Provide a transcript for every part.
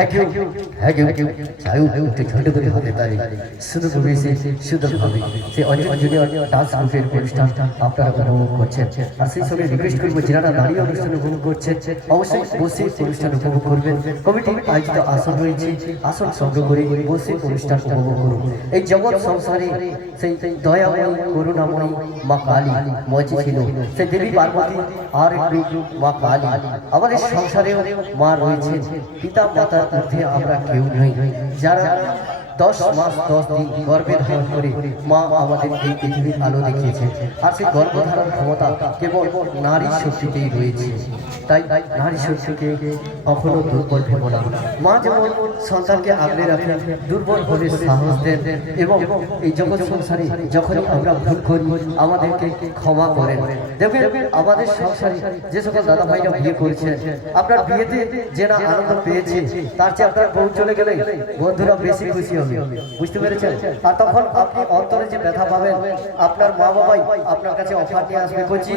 Thank you चाहे तो छोटे छोटे होते तारे শুধু ভবিষ্যে শুধু ভাবি সে অঞ্জলি ডান্স গ্রুপের অনুষ্ঠান আপনারা উপভোগ করছেন আর সেই সঙ্গে রিকোয়েস্ট করব যারা দাঁড়িয়ে অনুষ্ঠান উপভোগ করছেন অবশ্যই বসে অনুষ্ঠান উপভোগ করবেন কমিটি আয়োজিত আসন রয়েছে আসন সংগ্রহ করে বসে অনুষ্ঠান উপভোগ করুন এই জগৎ সংসারে সেই দয়াময়ী করুণাময়ী মা কালী মজি ছিল সেই দেবী পার্বতী আর একটু মা কালী আমাদের সংসারে মা রয়েছে পিতা মাতার ঊর্ধ্বে আমরা কেউ নই যারা 10 মাস 10 দিন গর্ভে ধারণ করে মা আমাদের এই পৃথিবীর আলো দেখিয়েছে আর সেই গর্ভধারণ ক্ষমতা কেবল নারী শক্তিতেই রয়েছে তাই নারী শক্তিকে কখনো দুর্বল ভেবো না মা যেমন সন্তানকে আগলে রাখেন দুর্বল হলে সাহস দেন এবং এই জগৎ সংসারে যখন আমরা ভুল করি আমাদেরকে ক্ষমা করেন দেখবেন আমাদের সংসারে যে সকল দাদা ভাইরা বিয়ে করেছেন আপনার বিয়েতে যে না আনন্দ পেয়েছে তার চেয়ে আপনার বউ চলে গেলে বন্ধুরা বেশি খুশি হবে বুঝতে পেরেছেন আর তখন আপনি অন্তরে যে ব্যথা পাবেন আপনার মা বাবাই আপনার কাছে অফার নিয়ে আসবে কোচি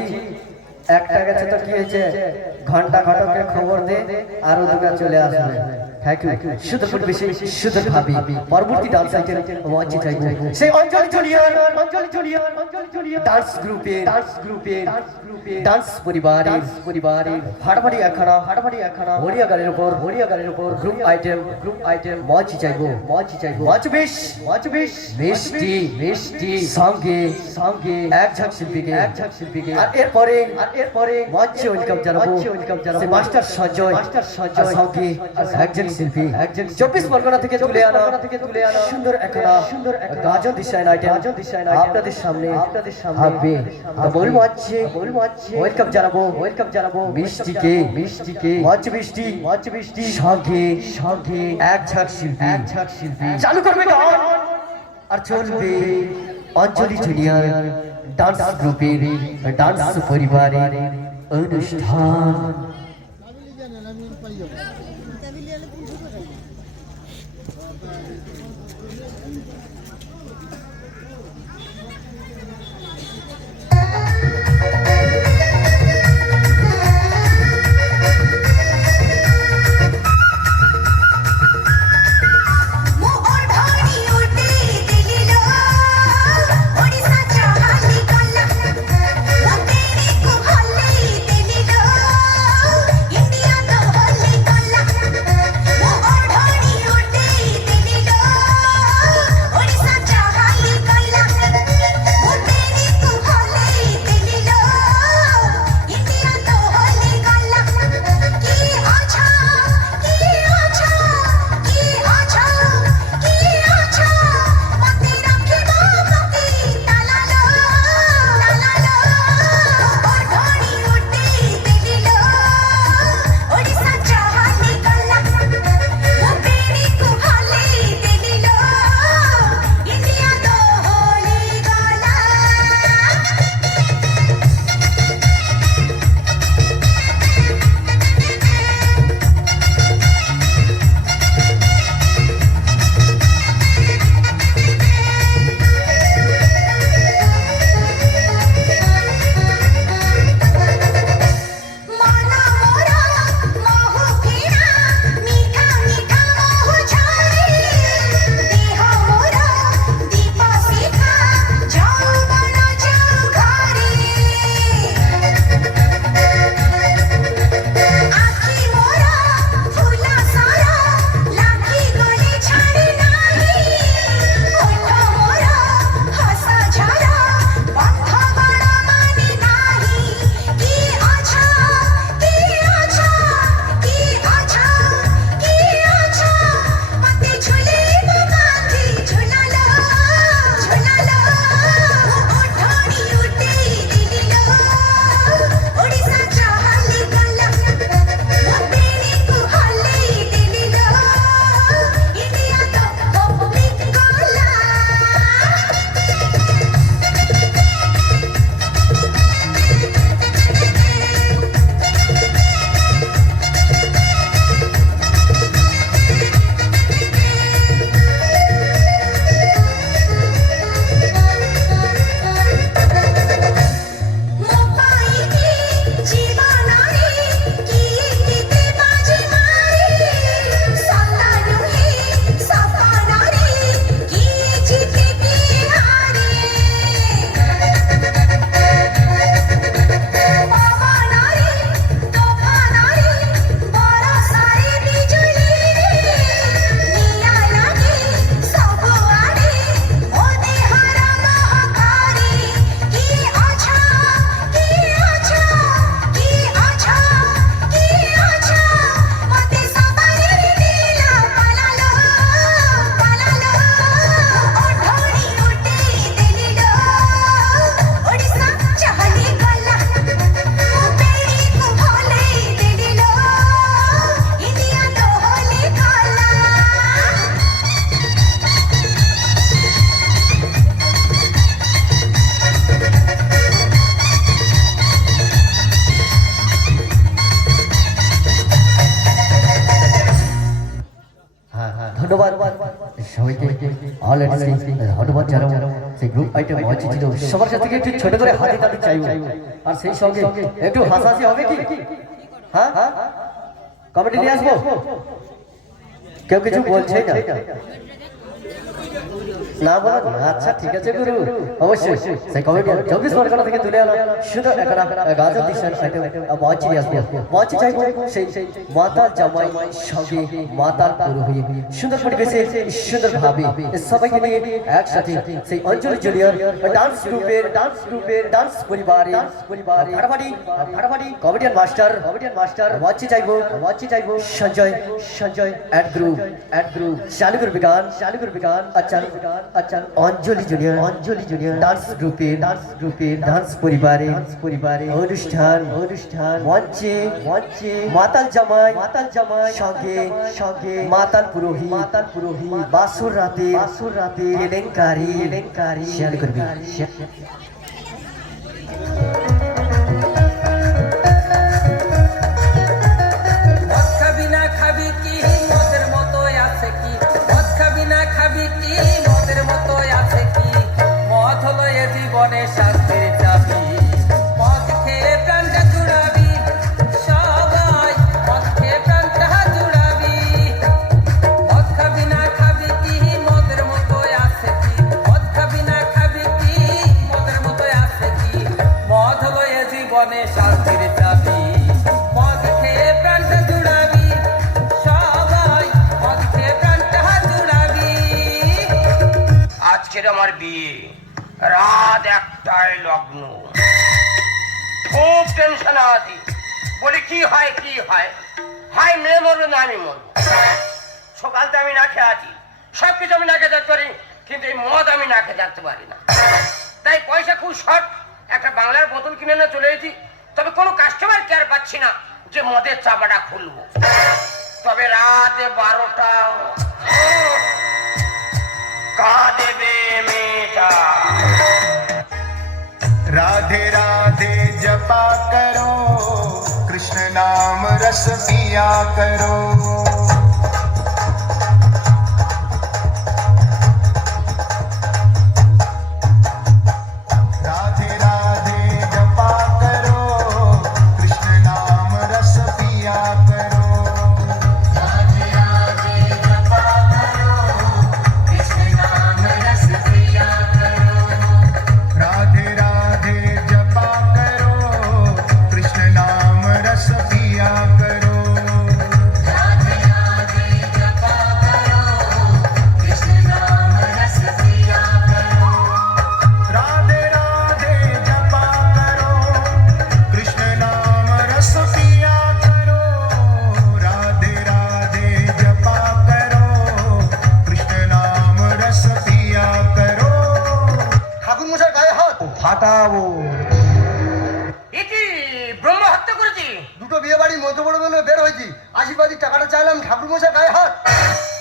একটা গেছে তো কি হয়েছে ঘন্টা ঘটকে খবর দে আর দুটা চলে আসবে থ্যাংক ইউ শুধু পরিবেশে শুধু ভাবি পরবর্তী ডান্স আইটেম মঞ্চে চাইবো সেই অঞ্জলি জুনিয়র ডান্স গ্রুপে ডান্স পরিবারের হাড়বাড়ি আখাড়া হরিয়াগারের উপর গ্রুপ আইটেম মঞ্চে চাইবো মঞ্চ বেশ মিষ্টি সঙ্গে এক ঝাঁক শিল্পীকে আর এরপরে মঞ্চে ওয়েলকাম জানাবো মাস্টার সঞ্জয় সঙ্গে একজন শিল্পী 24 পরগনা থেকে তুলে আনা সুন্দর গাজন ডিজাইন আইটেম আপনাদের সামনে থাকবে বলবো আছে ওয়েলকাম জানাবো মিষ্টিকে মঞ্চ বৃষ্টি সঙ্গে এক ঝাঁক শিল্পী চালু করবে গান আর চলবে অঞ্জলি জুনিয়র ডান্স গ্রুপের ডান্স পরিবারের অনুষ্ঠান Odisha ধন্যবাদ সবাইকে অলরেডি ধন্যবাদ জানাবো সেই গ্রুপ আইটেম মঞ্চে ছিল সবার কাছ থেকে একটু ছোট করে হাতে তালি চাইবো আর সেই সঙ্গে একটু হাসাহাসি হবে কি হ্যাঁ কমেডি নিয়ে আসবো কেউ কিছু বলছে না বলা আচ্ছা ঠিক আছে গুরু অবশ্যই সেই কমেডিয়ান 24 পরগনা থেকে তুলে আনা শুধু একটা গাজর ডিশন আইটেম মঞ্চে নিয়ে আসবো মঞ্চে চাইবো সেই মাতাল জামাই সঙ্গে মাতাল পুরোহিত সুন্দর পরিবেশে সুন্দর ভাবে সবাইকে নিয়ে একসাথে সেই অঞ্চল জুনিয়র ডান্স গ্রুপের ডান্স পরিবারে ফাটাফাটি কমেডিয়ান মাস্টার মঞ্চে চাইবো সঞ্জয় অ্যাড গ্রুপ চালু করবে গান আচ্ছা অঞ্জলি জুনিয়র ডান্স গ্রুপের ডান্স পরিবারে অনুষ্ঠান মঞ্চে মাতাল জামাই সঙ্গে মাতাল পুরোহিত বাসুর রাতে কেলেঙ্কারি শেয়ার করবি জীবনে শান্তির চাবি মদ খেয়ে প্রাণটা জুড়াবি সবাই মদ খেয়ে প্রাণটা জুড়াবি মদ খাবি না খাবি কি মদের মতো আছে কি মদ খাবি না খাবি কি মদের মতো আছে কি মদ হলো এ জীবনে শান্তির চাবি মদ খেয়ে প্রাণটা জুড়াবি সবাই মদ খেয়ে প্রাণটা জুড়াবি আজকের আমার বিয়ে রাত 1টায় লগ্ন খুব টেনশন আছি বলি কি হয় হাই মেয়ে মরবে না আমি মরবো সকালতে আমি না খেয়ে আছি সবকিছু আমি না খেয়ে থাকতে পারি কিন্তু এই মদ আমি না খেয়ে থাকতে পারি না তাই পয়সা খুব শর্ট একটা বাংলার বোতল কিনে না চলে এসেছি তবে কোনো কাস্টমার কেয়ার পাচ্ছি না যে মদের চাপাটা খুলবো তবে রাতে 12টা কাঁদেবে মেয়েটা राधे राधे जपा करो कृष्ण नाम रस पिया करो राधे राधे जपा करो कृष्ण नाम रस पिया करो राधे राधे जपा करो कृष्ण नाम रस पिया करो राधे राधे जपा करो कृष्ण नाम रस पिया करो राधे राधे जपा करो कृष्ण नाम रस पिया करो राधे राधे जपा करो कृष्ण नाम रस पिया करो राधे राधे जपा करो कृष्ण नाम रस पिया करो ঠাকুর মশাই গায়ে হাত ফাটাবো এটি ব্রহ্ম হত্যা করেছি দুটো বিয়ে বাড়ি মধ্যবর্তী বের হয়েছি আশীর্বাদী টাকাটা চাইলাম ঠাকুর মশাই গায়ে হাত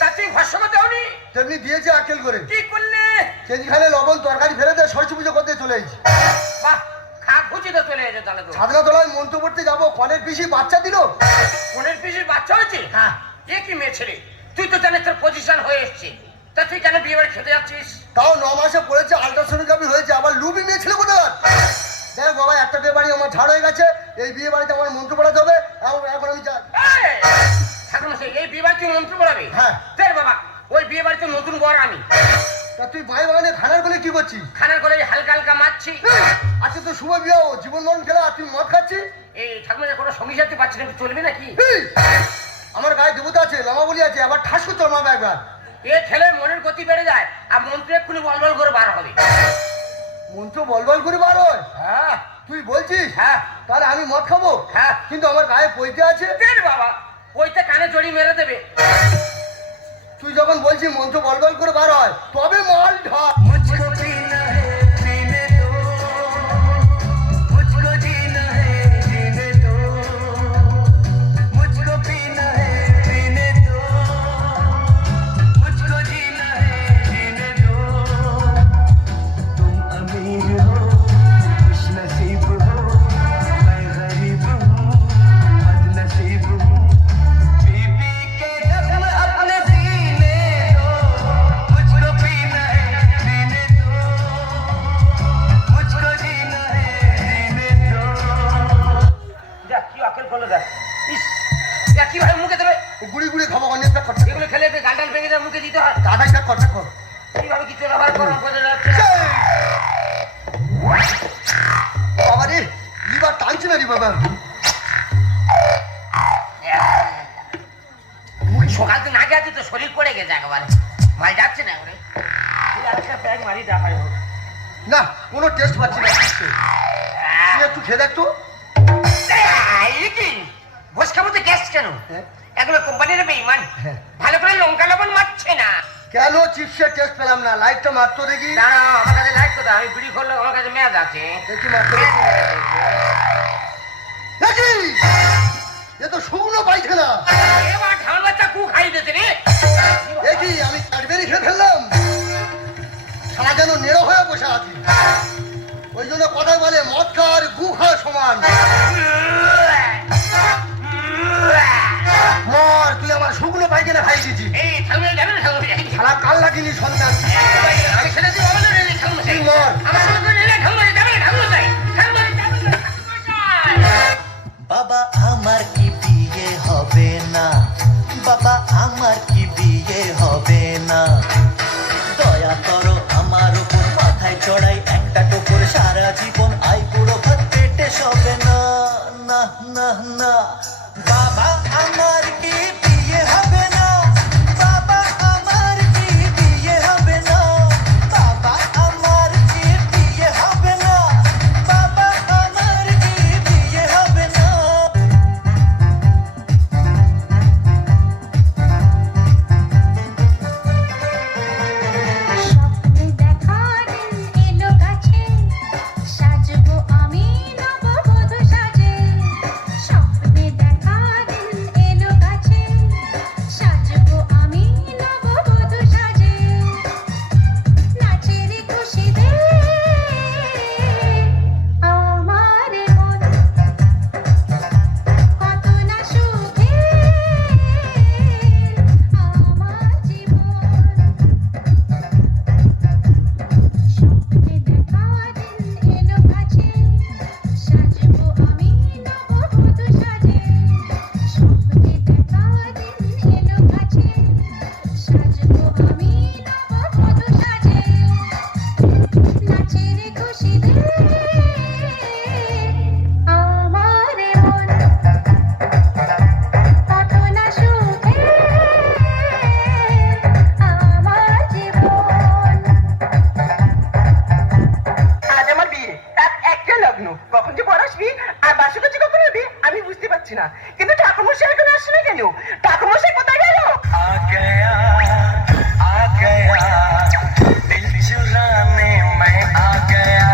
তা তুমি ভাষ্যকে দেওনি তেমনি দিয়েছে আকেল করে কি করলে কেজিখানে লবণ তরকারি ফেলে দিয়ে সরস্বতী পুজো করতে চলে এসেছি বাহ খা খুঁজিতে চলে এসে তাহলে তো সাধনা তলায় মন্ত্র পড়তে যাবো কনের পিসি বাচ্চা দিল কোনের পিসির বাচ্চা হয়েছে হ্যাঁ এ কি মেয়ে ছেলে তুই তো জানিস তোর পজিশন হয়ে এসছে তা তুই কেন বিয়ে বাড়ি খেতে যাচ্ছিস তাও 9 মাসে পড়েছে আল্ট্রাসোনোগ্রাফি হয়েছে আবার লুবি মেয়ে ছেলে কোথায় দেখ বাবা একটা বিয়ে বাড়ি আমার ঝাড় হয়ে গেছে এই বিয়ে বাড়িতে আমার মন্ত্র পড়াতে হবে এখন আমি যাই ঠাকুর মশাই এই বিয়ে বাড়ি তুই মন্ত্র পড়াবি হ্যাঁ দেখ বাবা ওই বিয়ে বাড়িতে নতুন বর আমি তা তুই ভাই বাগানে খানার বলে কি করছিস খানার করে হালকা হালকা মারছি আজকে তো শুভ বিয়ে জীবন মরণ খেলা আর তুই মদ খাচ্ছিস এই ঠাকুর মশাই কোনো সঙ্গী সাথে পাচ্ছি না চলবে নাকি আমার গায়ে দেবতা আছে লামাবলি আছে আবার ঠাস করতে মারবে একবার এ ছেলে মনের গতি বেড়ে যায় আর মন্ত্র এক্ষুনি বলবল করে বার হবে মন্ত্র বলবল করে বার হয় হ্যাঁ তুই বলছিস হ্যাঁ তাহলে আমি মদ খাবো হ্যাঁ কিন্তু আমার গায়ে পইতে আছে দেখ বাবা ওইতে কানে জড়ি মেরে দেবে তুই যখন বলছিস মন্ত্র বলবল করে বার হয় তবে মাল ঢাক মুঝকো পীনা হে পীনে দো মুঝকো जीना है जीने दो मुझको पीना है पीने दो मुझको जीना है जीने दो तुम अमीर हो खुश नसीब हो मैं गरीब हूँ बदनसीब हूँ बीबी के दम अपने सीने বাবা সকাল তো না গেছে তো শরীর পড়ে গেছে একবার মাল যাচ্ছে না করে ব্যাগ মারি দেখাই হোক না কোনো টেস্ট পাচ্ছি না তুই একটু খেয়ে দেখ তো বস খাবো তো গ্যাস কেন হ্যাঁ। এগুলো কোম্পানির বেইমান হ্যাঁ। ভালো করে লঙ্কা লবণ মারছে না কেন চিপসের টেস্ট পেলাম না লাইটটা মারতো দেখি না না আমার কাছে লাইট কোথায় আমি বিড়ি করলে আমার কাছে মেয়াদ আছে দেখি মারতো দেখি এ তো শুকনো পাইখানা এবার ধান বাচ্চা কু খাই দিতে রে দেখি আমি ক্যাডবেরি খেয়ে ফেললাম সারা যেন নেড়ো হয়ে বসে আছি ওই জন্য কথা বলে মদ খাওয়ার গু খাওয়া সমান মর তুই আমার শুকনো পাইখানা খাই দিচ্ছি এই থামে যাবে না সারা কাল লাগিনি সন্তান আমি সেটা দিয়ে বলো রে থামে তুই মর আমার সঙ্গে নিলে থামে যাবে না থামে যাই থামে যাবে না বাবা আমার কি বিয়ে হবে না বাবা আমার কি বিয়ে হবে না দয়া করো আমার উপর মাথায় চড়াই একটা টোপর সারা জীবন আই পুরো ভাত পেটে সবে না না না না বাবা আমার কি বিয়ে হবে না বাবা আমার কি বিয়ে হবে না বাবা আমার কি বিয়ে হবে না বাবা আমার কি বিয়ে হবে না স্বপ্নে দেখা দিন এলো কাছে সাজবো আমি নববধূ সাজে স্বপ্নে দেখা দিন এলো কাছে সাজবো আমি নববধূ সাজে নাচের খুশিতে আমার মন কত না সুখে আমার জীবন স্বপ্নে দেখা দিন এলো কাছে সাজবো আমি নববধূ সাজে স্বপ্নে দেখা দিন এলো কাছে সাজবো আমি নববধূ সাজে নাচের খুশিতে আমার মন কত না সুখে আমার জীবন আজ আমার বিয়ে রাত একটা লগ্ন কখন যে বড় আসবি আর বাসুকাছি কখন হবে আমি বুঝতে পারছি না কিন্তু ঠাকুরমশাই এখন আসছে না কেন ঠাকুরমশাই কোথায় গেল आ गया दिल चुराने मैं आ गया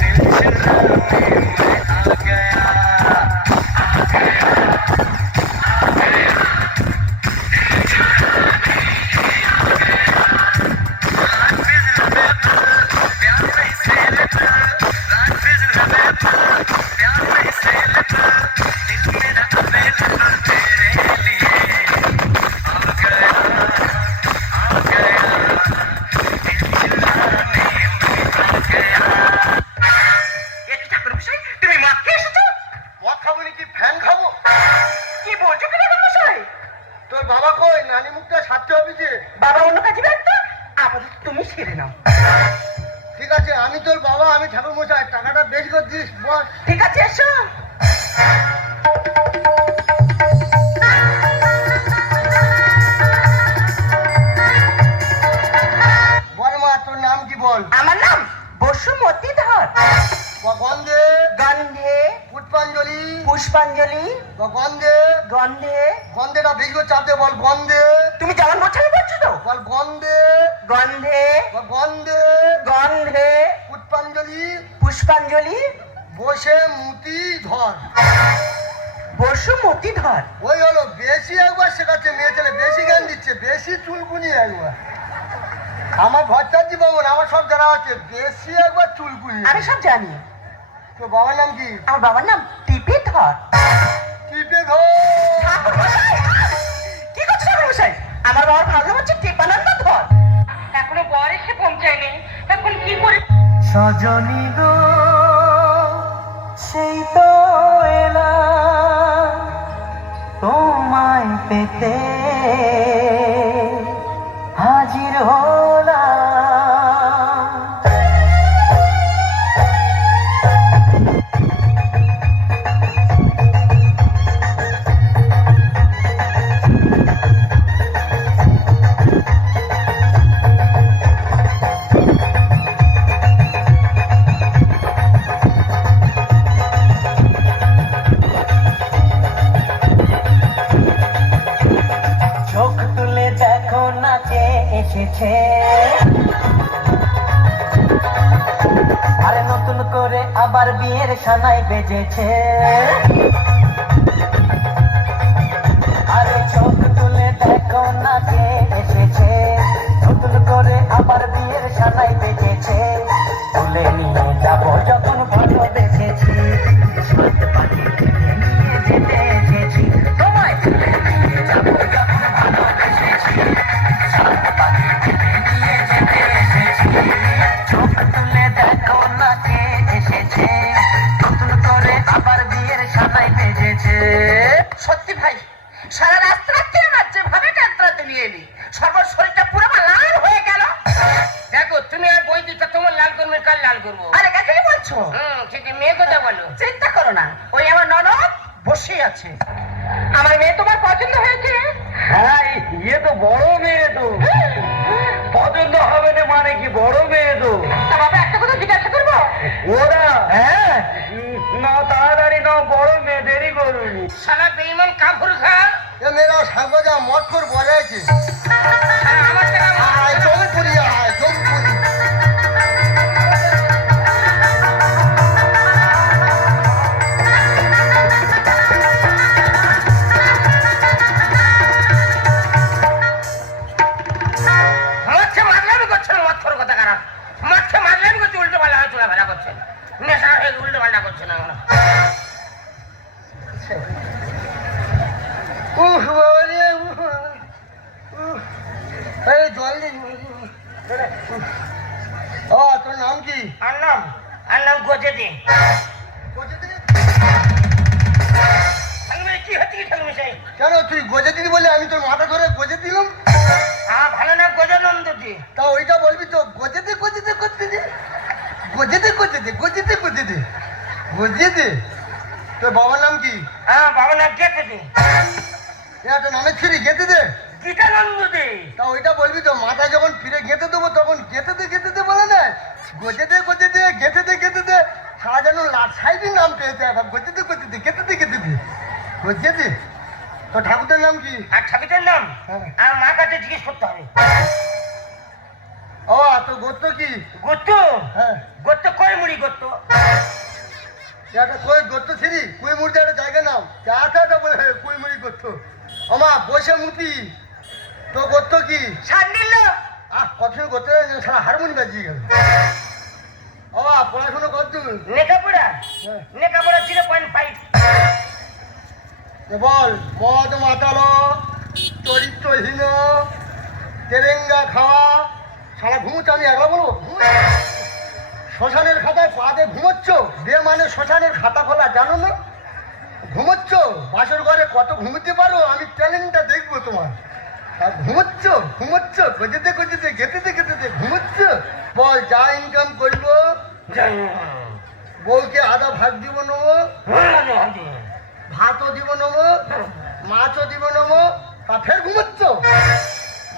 दिल चुराने मैं आ गया একটু ঠাকুরমশাই তুমি মদ খেয়ে এসেছো মদ খাবো নাকি ফ্যান খাবো কি বলছো কি ঠাকুরমশাই তোর বাবা কই নানি মুখটা সারতে হবে যে বাবা অন্য কাজে ব্যস্ত আপাতত তুমি সেরে নাও ঠিক আছে আমি তোর বাবা আমি ঠাকুর মশাই টাকাটা বেশি করে দিস বল ঠিক আছে এসো বল মা তোর নাম কি বল আমার নাম বসুমতী ধর গন্ধে গন্ধে পুষ্পাঞ্জলি পুষ্পাঞ্জলি গন্ধে গন্ধে গন্ধেটা বেশি করে চাপ দে বল গন্ধে তুমি যেমন বলছো আমি বলছো তো বল গন্ধে গন্ধে গন্ধে গন্ধে পুষ্পাঞ্জলি পুষ্পাঞ্জলি বসে মুতি ধর বসুমতী ধর ওই হলো বেশি একবার শেখাচ্ছে মেয়ে ছেলে বেশি জ্ঞান দিচ্ছে বেশি চুলকুনি একবার আমার ভট্টাচার্য বাবন আমার সব জানা আছে বেশি একবার চুলকুনি আমি সব জানি তো বাবার নাম কি আমার বাবার নাম টিপে ধর টিপে ধর ঠাকুরমশাই! কি করছো ঠাকুরমশাই? আমার বাবার ভালো নাম হচ্ছে টিপানন্দ ধর এখনো বর এসে পৌঁছায়নি এখন কি করে সজনী গো সেই তো এলাম তোমায় পেতে হাজির হলাম এসেছে, আরে নতুন করে আবার বিয়ের সানাই বেজেছে, আরে চোখ তুলে দেখো না কে এসেছে, নতুন করে আবার বিয়ের সানাই বেজেছে, তুলে নিয়ে যাবো যখন ভালোবেসেছি, সাত পাখি থেকে নিয়ে যেতে এসেছি, তোমায় তুলে নিয়ে যাবো যখন ভালোবেসেছি, সাত পাখি থেকে নিয়ে যেতে এসেছি, চোখ তুলে দেখো না কে এসেছে, নতুন করে আবার বিয়ের সানাই বেজেছে। সত্যি ভাই, সারা রাস্তাতে আমার যেভাবে কাতরাতে নিয়ে এলি, সবার শরীরটা পুরো আমার লাল হয়ে গেল। দেখো তুমি আর বই দিতে, তোমার লাল করবে, কাল লাল করবো। আরে কাকে বলছো? ঠিক মেয়ে কথা বলো। চিন্তা করো না, ওই আমার ননদ বসে আছে। আমার মেয়ে তোমার পছন্দ হয়েছে? হ্যাঁ, ইয়ে তো বড় মেয়ে তো। পছন্দ হবে না মানে কি, বড় মেয়ে তো। তা বাবা একটা কথা জিজ্ঞাসা করবো? ওরা হ্যাঁ না, তাড়াতাড়ি না, বড় মেয়ে, দেরি করুন। সারা বেইমান কাপড় খা। এ মেয়েরা সাগজা মত করে বলে আছে। আমার টাকা আয় জমপুরি, আয় জমপুরি। মাঠে মারলাম করছেন, মৎসর কথা খারাপ। মাঠে মারলাম করছে, উল্টো পাল্টা চোলা ফেলা করছেন, নেশা হয়ে উল্টো পাল্টা করছেন। আমরা উহ বাবারে, এই জল দিন। ও তোর নাম কি? আনলাম গজে দে। কি হচ্ছে কি ঠাকুর মশাই? কেন তুই গজে দিলি বলে আমি তোর মাথা ধরে গজে দিলাম? ভালো না গজানন্দ দি। তা ওইটা বলবি তো, গজেতে গজেতে করতে দে, গজেতে গজেতে গজেতে গজেতে গজেতে। তোর বাবার নাম কি? বাবা না গেতে দে, একটা নামের ছিড়ি গেতে দে। গীতানন্দ দে। তা ওইটা বলবি তো, মাথা যখন ফিরে গেতে দেবো তখন গেতে দে বলে না, গজেতে গজেতে গেতে দে। সারা যেন লাটসাইডি নাম পেয়েছে, এখন গজেতে গেতে দে গজেতে। তো ঠাকুরটার নাম কি? আর ঠাকুরের নাম হ্যাঁ। আমার মা কাছে জিজ্ঞেস করতে হবে। ও তো গোত্র কি? গোত্র হ্যাঁ, গোত্র কয় মুড়ি গোত্র। একটা কই গোত্র ছিড়ি কুইমুড়িতে একটা জায়গা নাম চাটা বলে কুইমুড়ি গোত্র। আমা বসে মুতি, তো গোত্র কি? সান্ডিল কত গোত্র সারা হারমোনি বাজিয়ে গেল। ও পড়াশুনো কত? লেখাপড়া হ্যাঁ। লেখাপড়া 0.5। বল, মদ মাতালো, চরিত্রহীন, তেরেঙ্গা খাওয়া, সারা ঘুমোচ্ছ, আমি একলা বলবো? শ্মশানের খাতায় পা দিয়ে ঘুমোচ্ছ, দে মানে শ্মশানের খাতা খোলা, জানো না? ঘুমোচ্ছ বাসর ঘরে, কত ঘুমোতে পারো আমি ট্যালেন্টটা দেখবো তোমার। আর ঘুমোচ্ছ গজেতে গেতে ঘুমোচ্ছ। বল, যা ইনকাম করবো বউকে আধা ভাগ দিব নেবো, ভাতও দিব নেবো, মাছও দিব নেবো, তা ফের ঘুমোচ্ছ।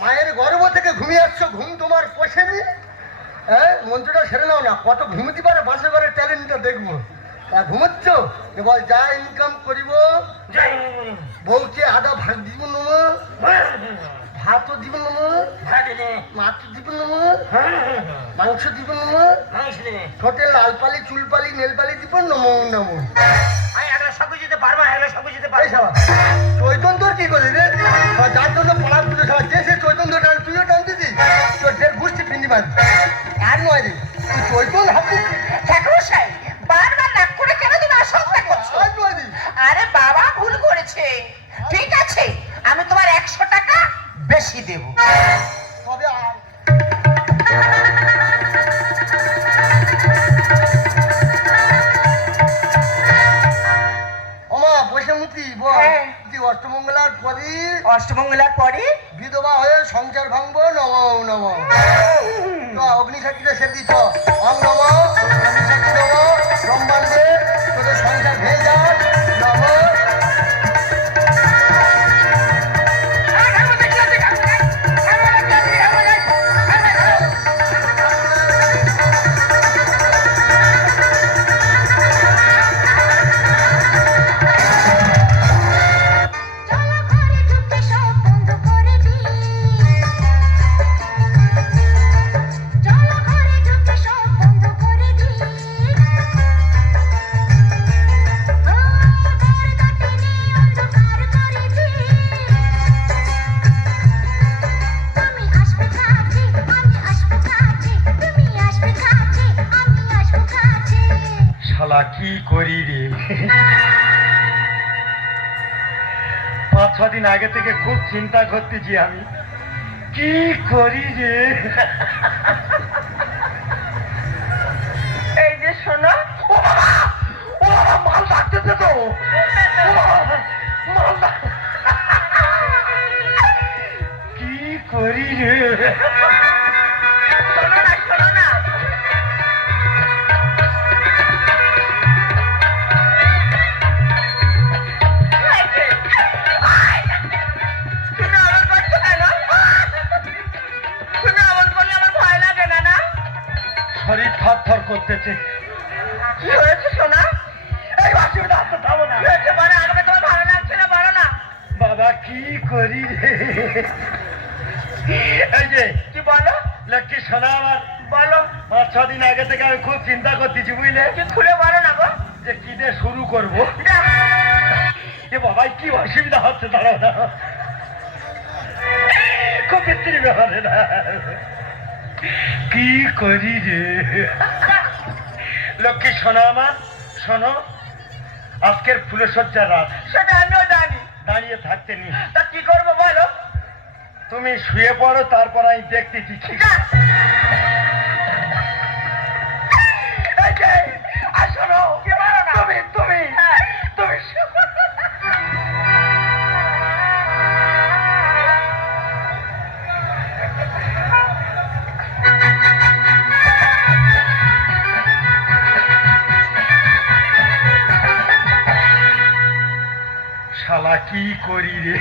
মায়ের গর্ভ থেকে ঘুমিয়ে আসছো, ঘুম তোমার পোষেনি। হ্যাঁ, মন্ত্রটা সেরে নাও না, কত ঘুমোতে পারে বাসে ঘরে, ট্যালেন্টটা দেখবো। তা ঘুমোচ্ছ, বল যা ইনকাম করিব বউকে আধা ভাগ দিব নেবো, ভাতও দিব নেবো, মাছও দিব নেবো, মাংস দিব নেবো, ঠোঁটে লাল পালি, চুল পালি, নেল পালি দিব নমো নমো। চৈতন তোর কি করলি রে? যার জন্য পড়া পুজো সবাই যে সে চৈতন তোর তুইও টানতেছি, তোর ঢের গুষ্টি ফিন্দি মারবি। আর নয় রে, তুই চৈতন হাতে ঠাকুরমশাই বারবার নাক করে কেন তুমি অসংখ্য করছো? আর নয় রে। আরে বাবা ভুল করেছে, ঠিক আছে আমি তোমার 100 টাকা বেশি দেব। তবে আর ওমা বসে মুতি বল, হ্যাঁ। তুই অষ্টমঙ্গলার পরই অষ্টমঙ্গলার পরে বিধবা হয়ে সংসার ভাঙবো, নম নম। অগ্নিশাকিটা সেরে দিচ্ছ, অং নম, অগ্নিশাকি নম, ব্রহ্মাণ্ডে তোদের সংসার ভেঙে যাক, নম। চলো ঘরে ঢুকে সব বন্ধ করে দিই। করি রে? 5-6 দিন আগে থেকে খুব চিন্তা করতেছি আমি, কি করি রে? এই যে শোনো, ও বাবা, ও বাবা, মাল ডাকতেছে তো। ও বাবা, মাল কি করি রে? শোনো না, শোনো না। তুমি আমার করছো কেন? তুমি আমার করলে আমার ভয় লাগে না না? শরীর থর করতেছে। কি হয়েছে সোনা? এই অসুবিধা আসতে থামো না। কি হয়েছে বলো, আমাকে তোমার ভালো লাগছে না, বলো না। বাবা কি করি রে? এই যে কি বলো? লক্ষ্মী সোনা আমার, বলো, 5-6 দিন আগে থেকে আমি খুব চিন্তা করতেছি বুঝলে, কি খুলে বলো না গো। যে কি দিয়ে শুরু করবো। যাও। এ বাবা কি অসুবিধা হচ্ছে, দাঁড়াও দাঁড়াও, খুব বিচ্ছিরি ব্যাপার না। কি করি রে? লক্ষ্মী সোনা আমার, শোনো, আজকের ফুলসজ্জার রাত, সেটা আমিও জানি। দাঁড়িয়ে থাকতে নি, তা কি করবো বলো? তুমি শুয়ে পড়ো, তারপর আমি দেখতেছি। ঠিক আছে? এই যে, আর শোনো, কি বলো না? তুমি তুমি তুমি শালা কি করি রে?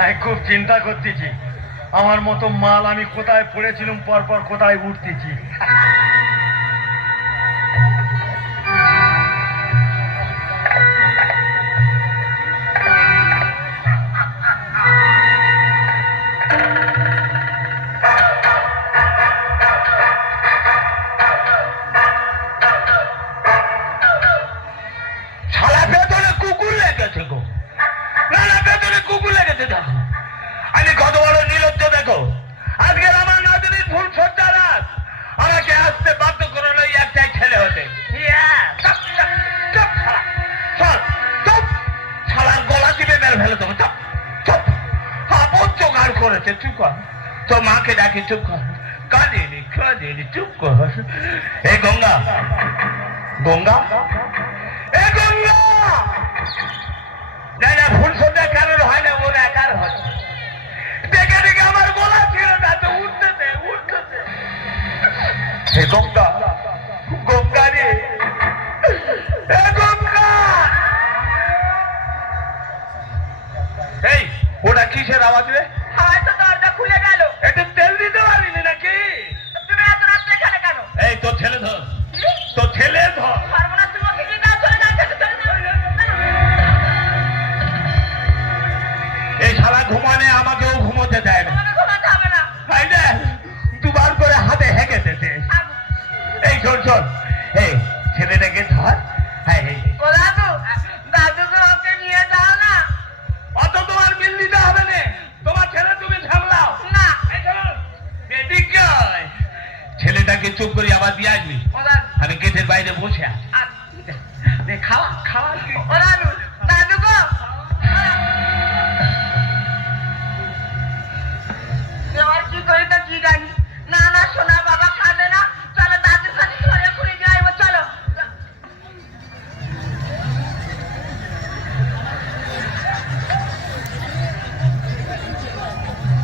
আমি খুব চিন্তা করতেছি, আমার মতো মাল আমি কোথায় পড়েছিলাম, পরপর কোথায় উঠতেছি। শালা ভেতরে কুকুর লেগেছে গো, না না ভেতরে কুকুর লেগেছে। দেখো আমি কত বড় নির্লজ্জ, দেখো আজকের আমার নাতনির ফুল সজ্জা রাত, আমাকে আসতে বাধ্য করে এই একটাই ছেলে হতে। চুপ, চুপ, চুপ, শালা, চল, চুপ, শালার গলা টিপে মেরে ফেলে দেবো। চুপ, চুপ, আপন জোগাড় করেছে, চুপ কর। তো মাকে ডাকি, চুপ কর, কাঁদিনি কাঁদিনি, চুপ কর। এই গঙ্গা, গঙ্গা, এ গঙ্গা, না না ফুল সজ্জা কারোর হয় না, ওর একার হয়। দেখে দেখে আমার গলা ছিল না তো, উঠতেছে উঠতেছে। হে গঙ্গা, গঙ্গা রে, এ গঙ্গা। এই ওটা কিসের আওয়াজ রে? হয়তো দরজা খুলে গেল। একটু তেল দিতে পারিনি নাকি? তুমি এত রাত্রে এখানে কেন? এই তোর ছেলে ধর, তোর ছেলে ধর। সর্বনাশ, তুমি ওকে নিয়ে যাও, চলে যাও, চলে যাও। এই শালা ঘুমানে আমাকেও ঘুমোতে দেয় না। তোমাকে ঘুমাতে হবে না। তাই না? দুবার করে হাতে হেঁকেতেছে। এই শোন শোন, এই ছেলেটাকে ধর। হ্যাঁ, ও দাদু, দাদুকে ওকে নিয়ে যাও না। অত তোমার বিল দিতে হবে না, তোমার ছেলে তুমি সামলাও। না। এই শোন, এদিকে আয়। ছেলেটাকে চুপ করে আবার দিয়ে আসবি, ও দাদু, আমি গেটের বাইরে বসে আছি। খাওয়া খাওয়া ও দাদু, দাদু গো। এবার কি করি তা কি জানি। না না সোনা, বাবা খাবে না। চলো দাদুর কাছে ধরে ঘুরে যাই, চলো।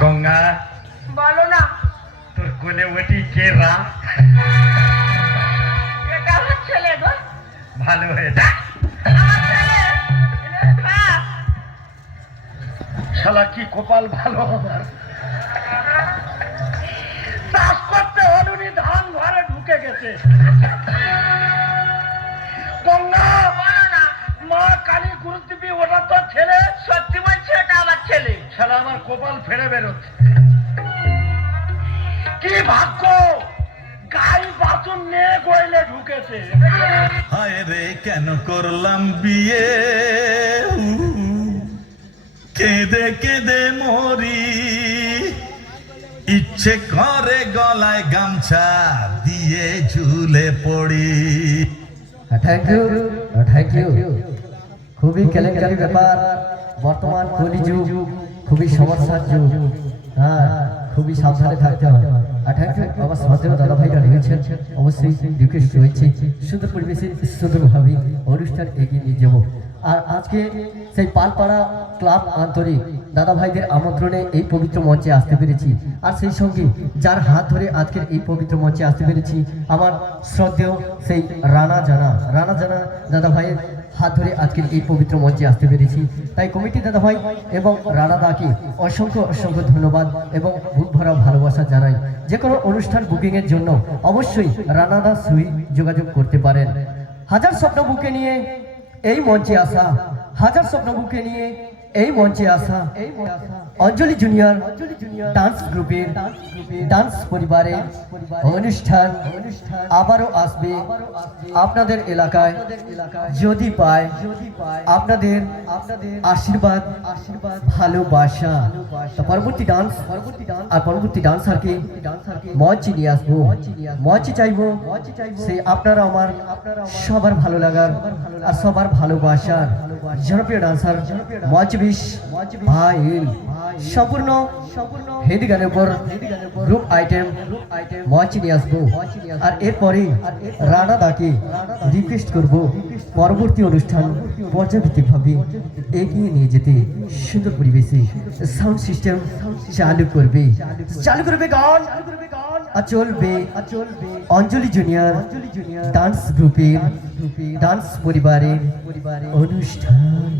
গঙ্গা, বলো না। তোর কোলে ওটি কে রা? এটা আমার ছেলে গো। ভালো হয়েছে। আমার ছেলে। হ্যাঁ। শালা কি কপাল ভালো আমার, চাষ করতে হলুনি ধান ঘরে ঢুকে গেছে। গঙ্গা, বলো না। মা কালী গুরুদেবী, ওটা তোর ছেলে? সত্যি বলছি, এটা আমার ছেলে। শালা আমার কপাল ফেরে বেরোচ্ছে। কি ভাগ্য, গাই বাছুর নিয়ে গইলে ঢুকেছে। হায় রে কেন করলাম বিয়ে, কেঁদে কেঁদে মরি, ইচ্ছে ইচ্ছে করে গলায় গামছা দিয়ে ঝুলে পড়ি। Thank you. খুবই কেলেঙ্কারি ব্যাপার, বর্তমান কলিযুগ, খুবই সমস্যার যুগ। হ্যাঁ, খুবই সাবধানে থাকতে হয়। Thank you. আমার শ্রদ্ধেয় দাদা ভাইরা রয়েছেন, অবশ্যই রিকোয়েস্ট রয়েছে সুন্দর পরিবেশে সুন্দরভাবে অনুষ্ঠান এগিয়ে নিয়ে যাবো। আর আজকে সেই পালপাড়া ক্লাব আন্তরিক দাদা ভাইদের আমন্ত্রণে এই পবিত্র মঞ্চে আসতে পেরেছি। আর সেই সঙ্গে যার হাত ধরে আজকের এই পবিত্র মঞ্চে আসতে পেরেছি, আমার শ্রদ্ধেয় সেই রানা জানা দাদা ভাইয়ের হাত ধরে আজকের এই পবিত্র মঞ্চে আসতে পেরেছি। তাই কমিটি দাদা ভাই এবং রানা দাকে অসংখ্য ধন্যবাদ এবং বুক ভরা ভালোবাসা জানাই। যে কোনো অনুষ্ঠান বুকিংয়ের জন্য অবশ্যই রানা দা সহি যোগাযোগ করতে পারেন। হাজার স্বপ্ন বুকে নিয়ে এই মঞ্চে আসা, অঞ্জলি জুনিয়র ডান্স গ্রুপের ডান্স পরিবারের অনুষ্ঠান আবারও আসবে আপনাদের এলাকায়। যদি পায় আপনাদের আশীর্বাদ ভালোবাসা, পরবর্তী ডান্সারকে মঞ্চে নিয়ে আসবো, মঞ্চে চাইবো সে আপনারা আমার সবার ভালো লাগার আর সবার ভালোবাসার জনপ্রিয় ডান্সার মজবিশ ভাইল সম্পূর্ণ হিন্দি গানের উপর গ্রুপ আইটেম মঞ্চে নিয়ে আসবো। আর এরপরে রানা দাকে রিকোয়েস্ট করব পরবর্তী অনুষ্ঠান পর্যায়ভিত্তিকভাবে এগিয়ে নিয়ে যেতে সুন্দর পরিবেশে সাউন্ড সিস্টেম চালু করবে গান আর চলবে অঞ্জলি জুনিয়র ডান্স গ্রুপের ডান্স পরিবারের অনুষ্ঠান।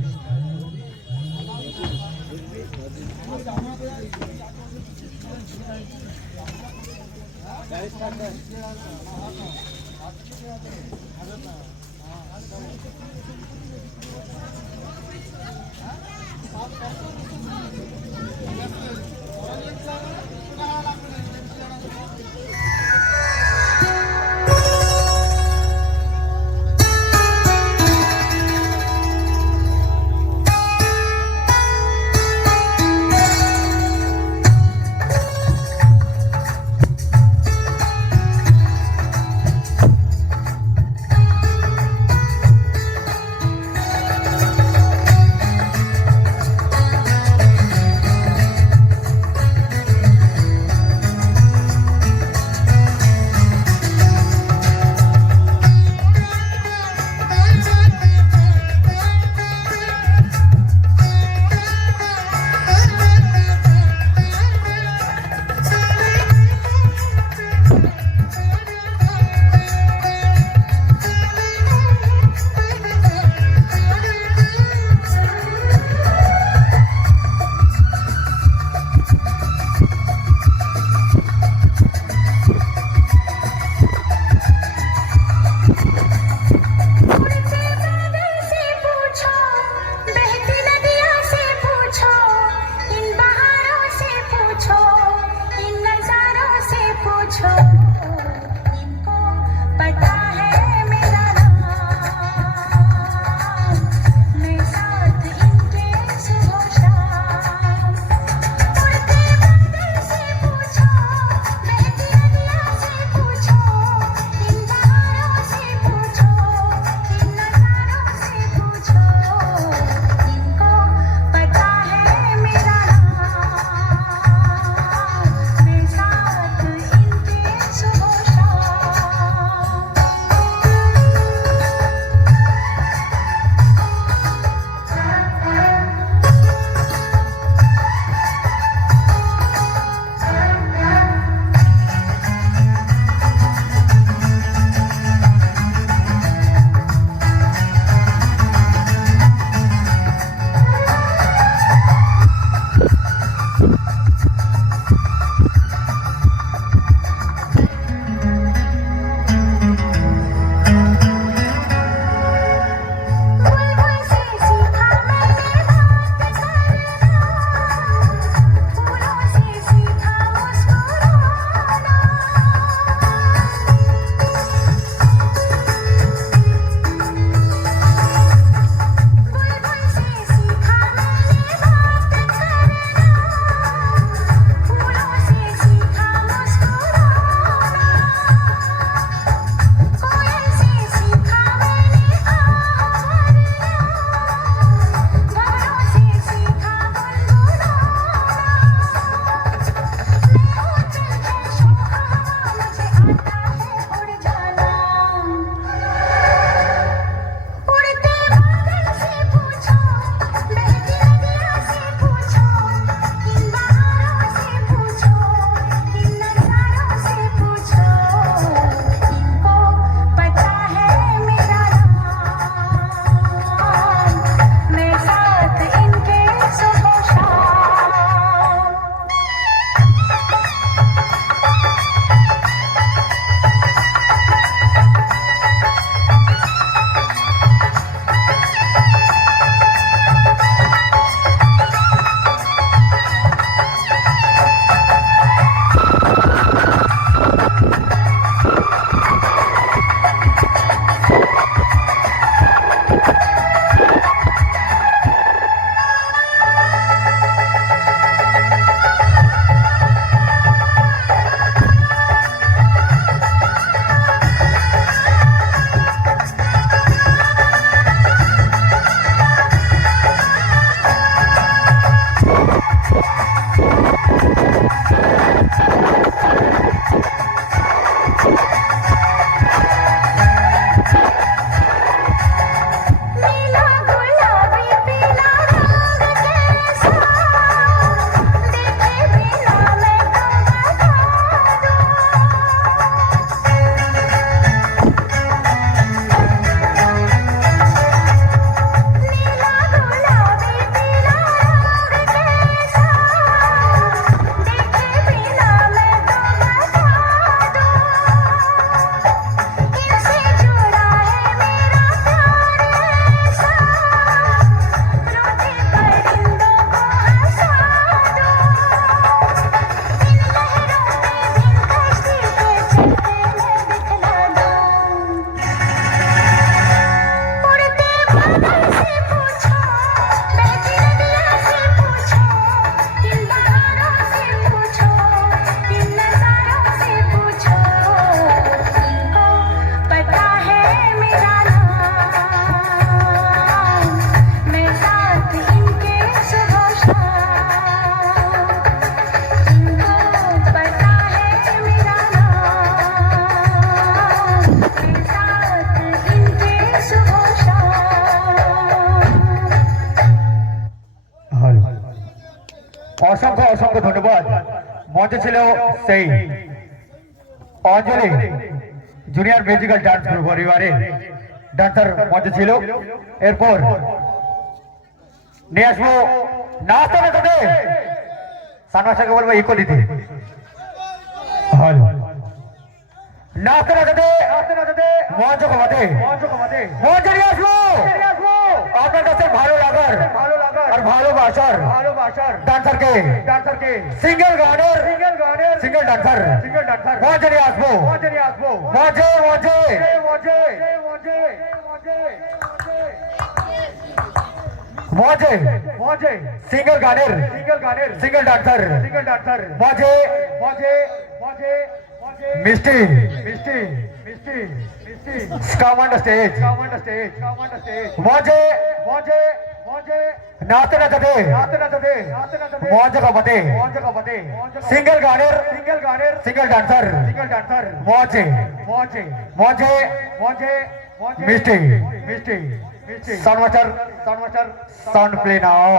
অসংখ্য অসংখ্য ধন্যবাদ। মঞ্চে ছিল সেই অঞ্জলি জুনিয়র মিউজিক্যাল ডান্স গ্রুপ পরিবারের ডান্সার মঞ্চে ছিল। এরপর নিয়ে আসবো নাচতে নাচতে সানমাসাকে বলবো ইকো দিতে। নাচতে নাচতে মঞ্চ কমাতে মঞ্চে নিয়ে আসবো আপনার কাছে ভালো লাগার আর ভালোবাসার ডান্সারকে সিঙ্গেল গানের সিঙ্গেল ডান্সার মঞ্চে নিয়ে আসবো মঞ্চে সিঙ্গেল গানের সিঙ্গেল ডান্সার মঞ্চে মিষ্টি come on the stage মঞ্চে নাচতে নাচতে মঞ্চ কমাতে সিঙ্গেল গানের সিঙ্গেল ডান্সার মঞ্চে মিষ্টি সাউন্ড প্লে নাও।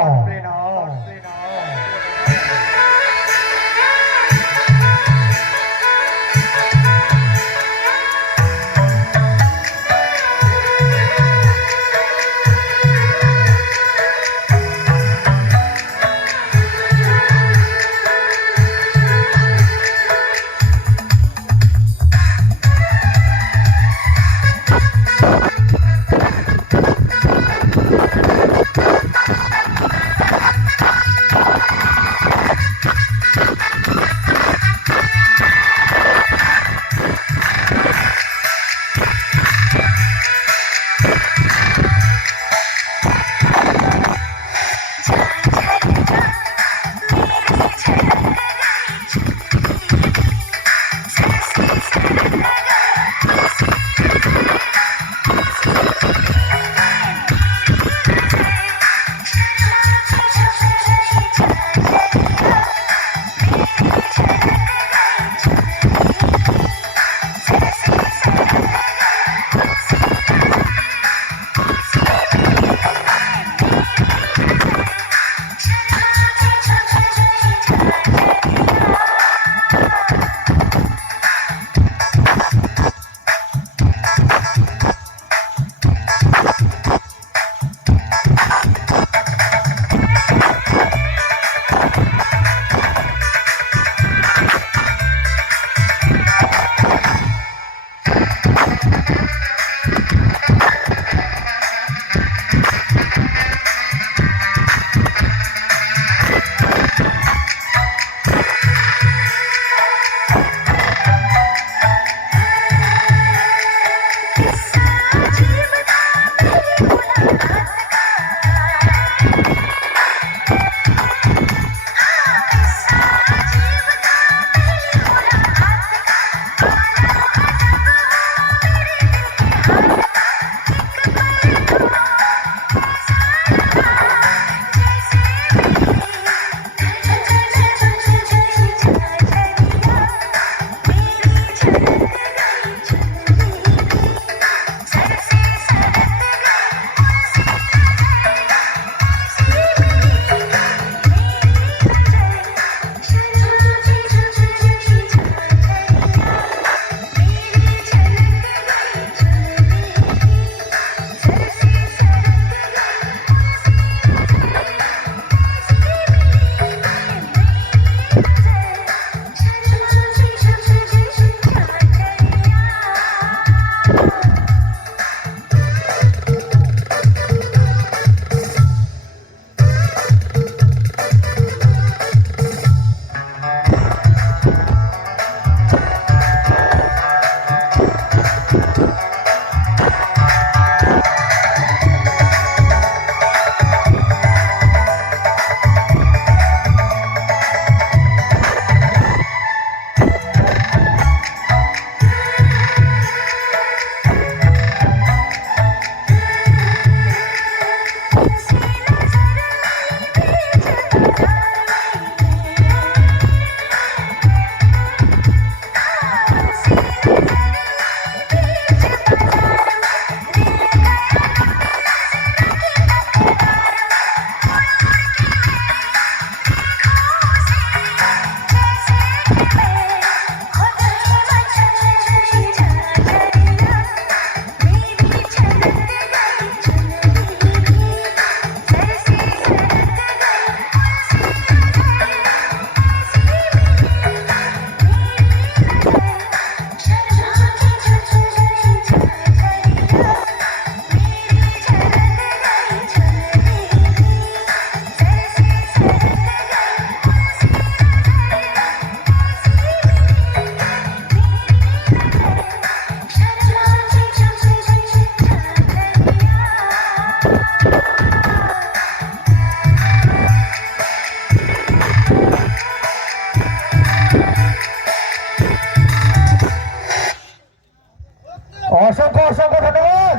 অসংখ্য ধন্যবাদ।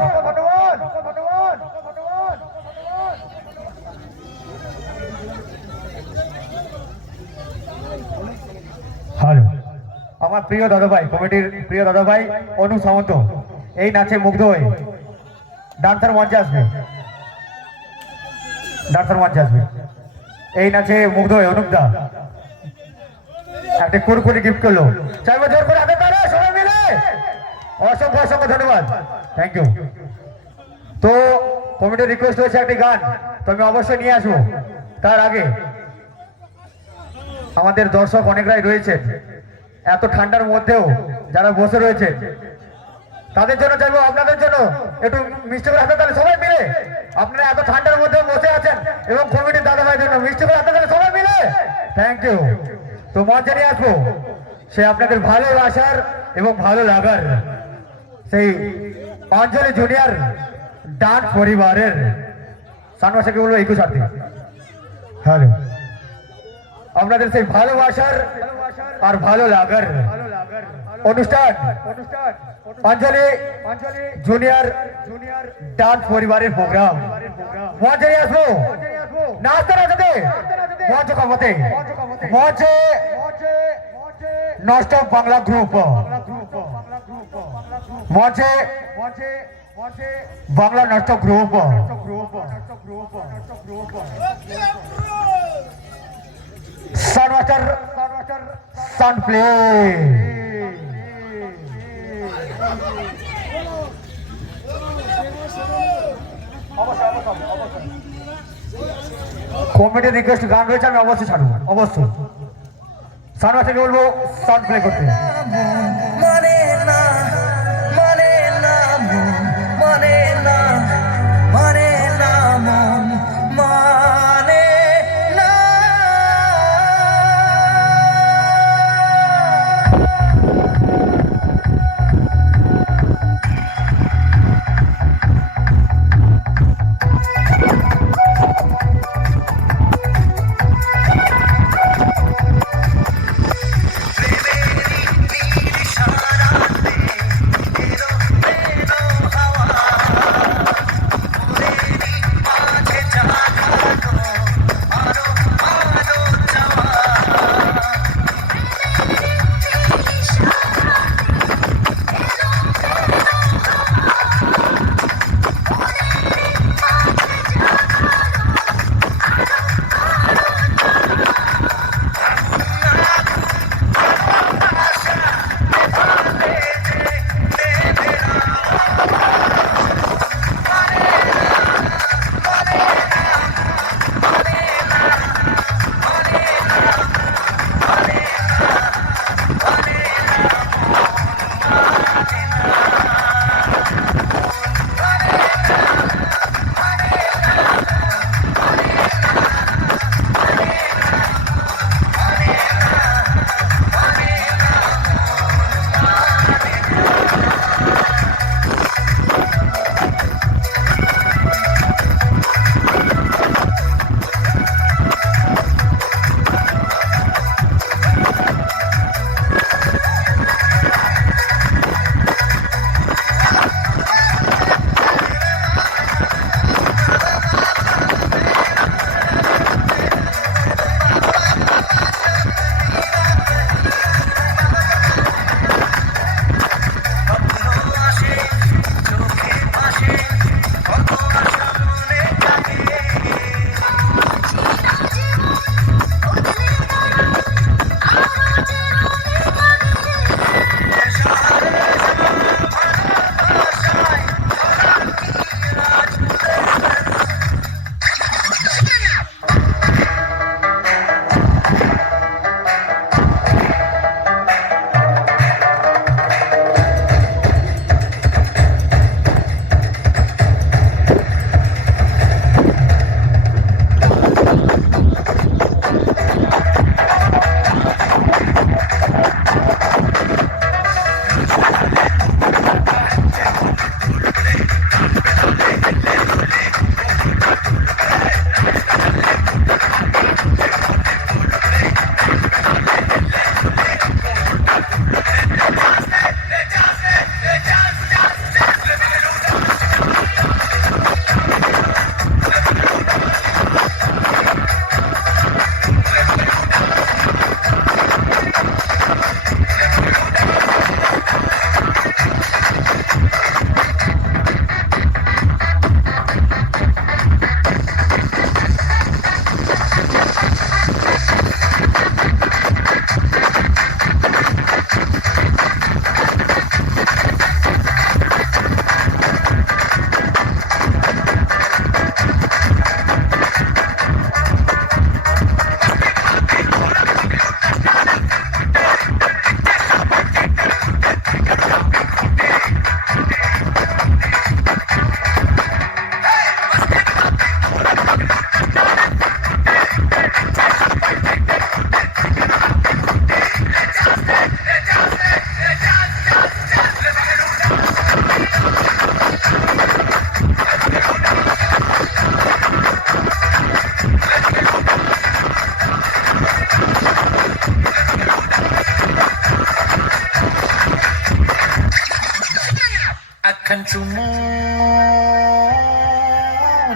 হ্যালো, আমার প্রিয় দাদাভাই, কমিটির প্রিয় দাদাভাই অনু সামন্ত এই নাচে মুগ্ধ হয়ে ডান্সার মঞ্চে আসবে। এই নাচে মুগ্ধ হয়ে অনুপদা একটা কুরকুরি গিফট করলো। চাইবো জোর করে হাতে তারা সবাই মিলে। অসংখ্য অসংখ্য ধন্যবাদ, থ্যাংক ইউ। তো কমিটির রিকোয়েস্ট হয়েছে একটি গান, তো আমি অবশ্যই নিয়ে আসবো। তার আগে আমাদের দর্শক অনেকরাই রয়েছেন, এত ঠান্ডার মধ্যেও যারা বসে রয়েছে তাদের জন্য চাইবো, আপনাদের জন্য একটু মিষ্টি করে হাতে তাহলে সবাই মিলে। আপনারা এত ঠান্ডার মধ্যে বসে আছেন এবং কমিটির দাদা ভাইয়ের জন্য মিষ্টি করে হাতে তাহলে সবাই মিলে। Thank you. তো মঞ্চে নিয়ে আসবো সে আপনাদের ভালোবাসার এবং ভালো লাগার সেই অঞ্জলি জুনিয়র ডান্স পরিবারের সানবাসাকে বলবো 21 আরতি। হ্যালো, আপনাদের সেই ভালোবাসার আর ভালো লাগার অনুষ্ঠান অঞ্জলি জুনিয়র ডান্স পরিবারের প্রোগ্রাম মঞ্চে নিয়ে আসবো। নাচতে নাচতে মঞ্চ কামাতে মঞ্চে নষ্ট বাংলা গ্রুপ, মঞ্চে বাংলা নষ্ট গ্রুপ, সানমাস্টার সানপ্লে কমিটির রিকোয়েস্ট গান রয়েছে, আমি অবশ্যই ছাড়বো। অবশ্যই সানমাস্টারকে বলবো সাউন্ড প্লে করতে। মানে না মানে না মন মানে না মানে না মন মানে না। প্রেমেরই নীল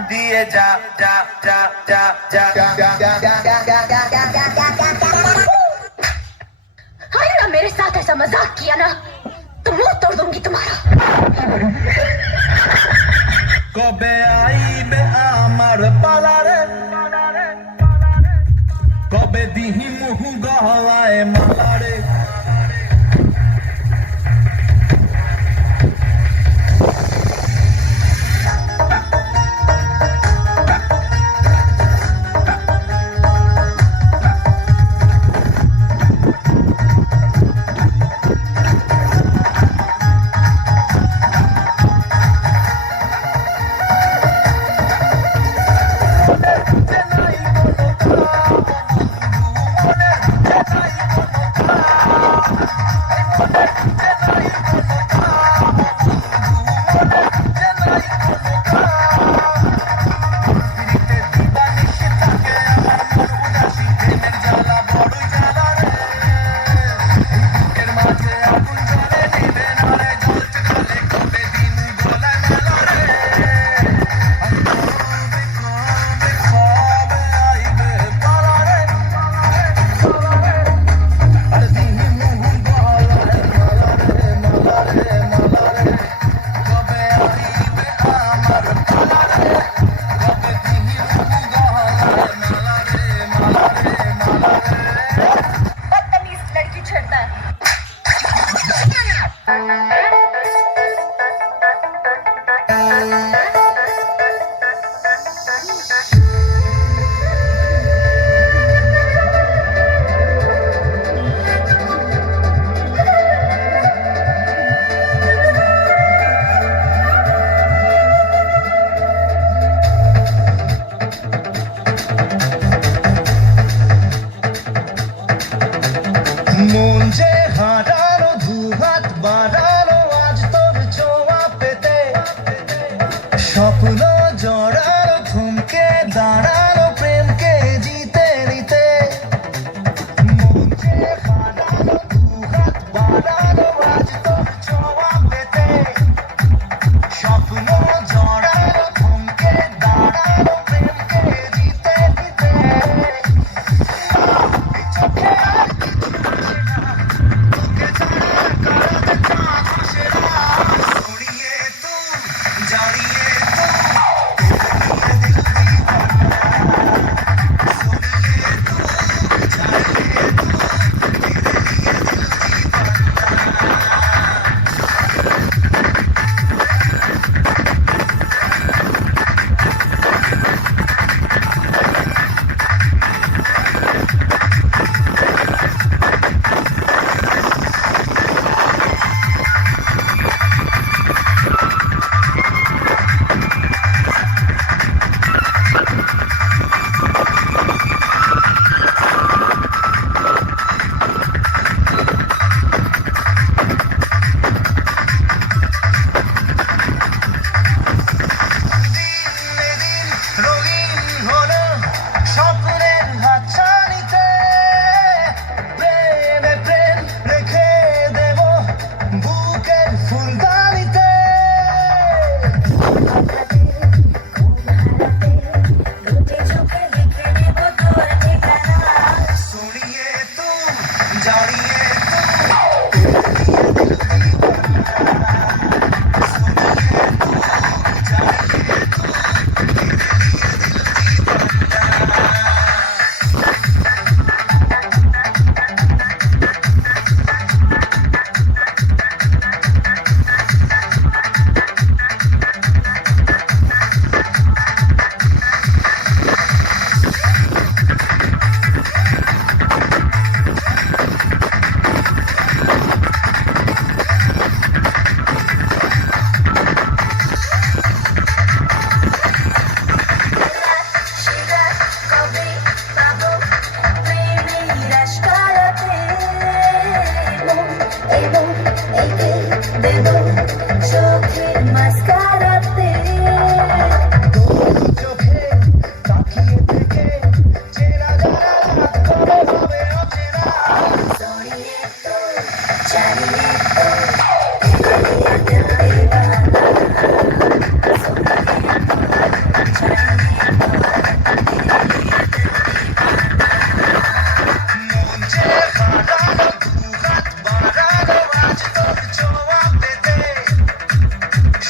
দিয়ে যা যা যা যা যা अरे ना मेरे साथ ऐसा मजाक किया ना तो मुंह तोड़ दूंगी तुम्हारा। কবে আইবে আমার পালারে কবে দিহি মুহু গহলায় মালারে बदतमीज लड़की छेड़ता है। মন যে হারানো দুহাত বাড়ানো আজ তোর ছোঁয়া পেতে স্বপ্ন জড়ানো থমকে দাঁড়ানো প্রেমকে জিতে নিতে মন যে হারানো দুহাত বাড়ানো আজ তোর ছোঁয়া পেতে স্বপ্ন জড়ানো থমকে দাঁড়ানো প্রেমকে জিতে নিতে চোখে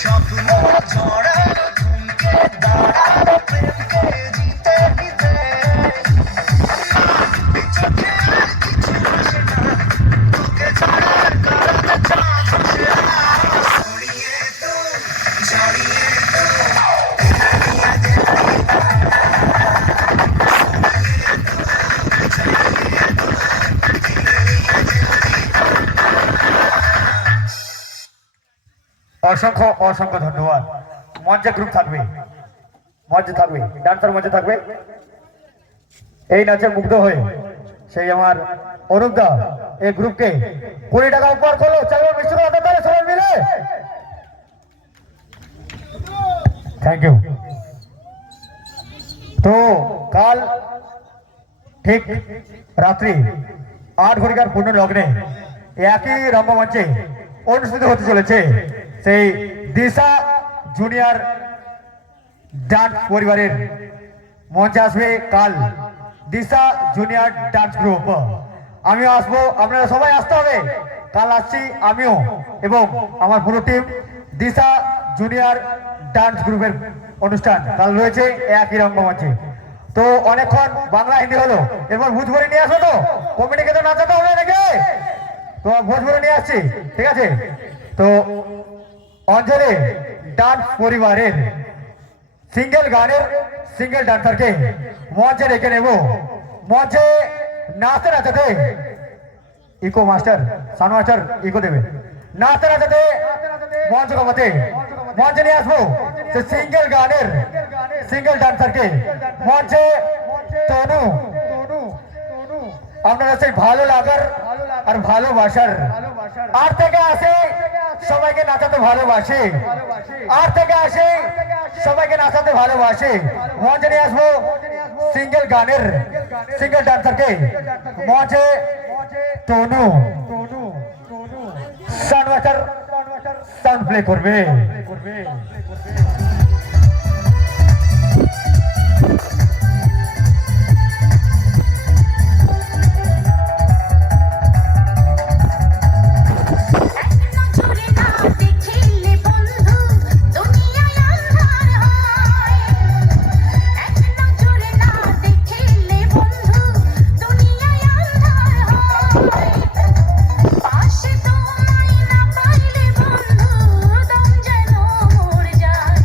স্বপ্ন ঝড়ানো ঝুমকে দাঁড়ানো প্রেমকে জিতে দিতে চোখে আর কিছু আসে না তোকে ছাড়ার কারণে চাঁদ ভাসে না জড়িয়ে তো অসংখ্য অসংখ্য ধন্যবাদ। মঞ্চে গ্রুপ থাকবে, মঞ্চে থাকবে, ডান্সার মঞ্চে থাকবে। এই নাচে মুগ্ধ হয়ে সেই আমার অনুপদা এই গ্রুপকে 20 টাকা উপহার করলো। চাইবো মিষ্টি কথা তাহলে সবাই মিলে থ্যাংক ইউ। তো কাল ঠিক রাত্রি 8 ঘটিকার পূর্ণ লগ্নে একই রঙ্গমঞ্চে অনুষ্ঠিত হতে চলেছে সেই দিশা জুনিয়র ডান্স পরিবারের মঞ্চে আসবে কাল দিশা জুনিয়র ডান্স গ্রুপ। আমিও আসবো, আপনারা সবাই আসতে হবে। কাল আসছি আমিও এবং আমার পুরো টিম। দিশা জুনিয়র ডান্স গ্রুপের অনুষ্ঠান কাল রয়েছে একই রঙ্গমঞ্চে। তো অনেকক্ষণ বাংলা হিন্দি হলো, এবার ভোজপুরি নিয়ে আসবো। তো কমিটিকে তো নাচাতে হবে নাকি? তো ভোজপুরি নিয়ে আসছি, ঠিক আছে? তো অঞ্জলি ডান্স পরিবারের সিঙ্গেল গানের সিঙ্গেল ডান্সারকে মঞ্চে রেখে নেব। মঞ্চে নাচতে নাচাতে echo master Sanu master echo দেবে। নাচতে নাচাতে মঞ্চ কমাতে মঞ্চে নিয়ে আসবো সে সিঙ্গেল গানের সিঙ্গেল ডান্সারকে মঞ্চে। তনু আপনারা সেই ভালো লাগার আর ভালোবাসার আর থেকে আসে সবাইকে নাচাতে ভালোবাসে, আর থেকে আসে সবাইকে নাচাতে ভালোবাসে। মঞ্চে নিয়ে আসবো সিঙ্গেল গানের সিঙ্গেল ডান্সারকে মঞ্চে। তনু সাউন্ড প্লে করবে। পাশে তোমায় না পাইলে বন্ধু দম যেন মরে যায়।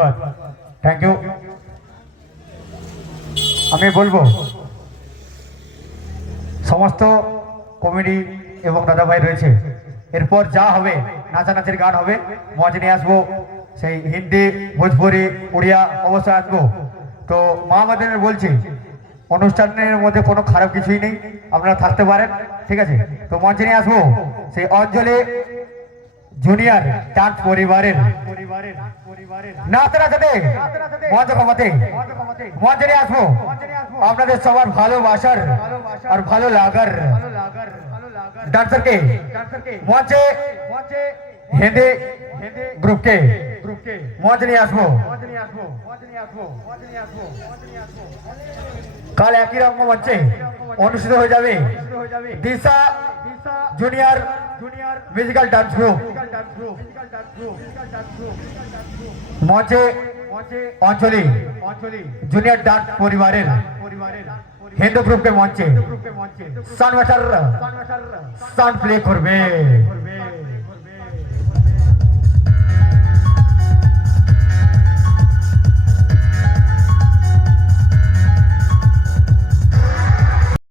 ধন্যবাদ, থ্যাংক ইউ। আমি বলবো সমস্ত কমেডি এবং দাদা ভাই রয়েছে, এরপর যা হবে নাচানাচির গান হবে, মঞ্চে নিয়ে আসবো সেই হিন্দি, ভোজপুরি, উড়িয়া অবশ্যই আসবো। তো মা আমাদের বলছি অনুষ্ঠানের মধ্যে কোনো খারাপ কিছুই নেই, আপনারা থাকতে পারেন, ঠিক আছে? তো মঞ্চে নিয়ে আসবো সেই অঞ্জলি জুনিয়র ডান্স পরিবারের নাচতে নাচতে মঞ্চ কমাতে মঞ্চে নিয়ে আসবো আপনাদের সবার ভালোবাসার আর ভালো লাগার ডান্সারকে মঞ্চে হিন্দি গ্রুপকে মঞ্চে নিয়ে আসবো। কাল একই রকম মঞ্চে অনুষ্ঠিত হয়ে যাবে দিশা জুনিয়র মিউজিক্যাল ডান্স গ্রুপ, মঞ্চে অঞ্চলি জুনিয়র ডান্স পরিবারের হিন্দু গ্রুপকে মঞ্চে সান প্লে করবে।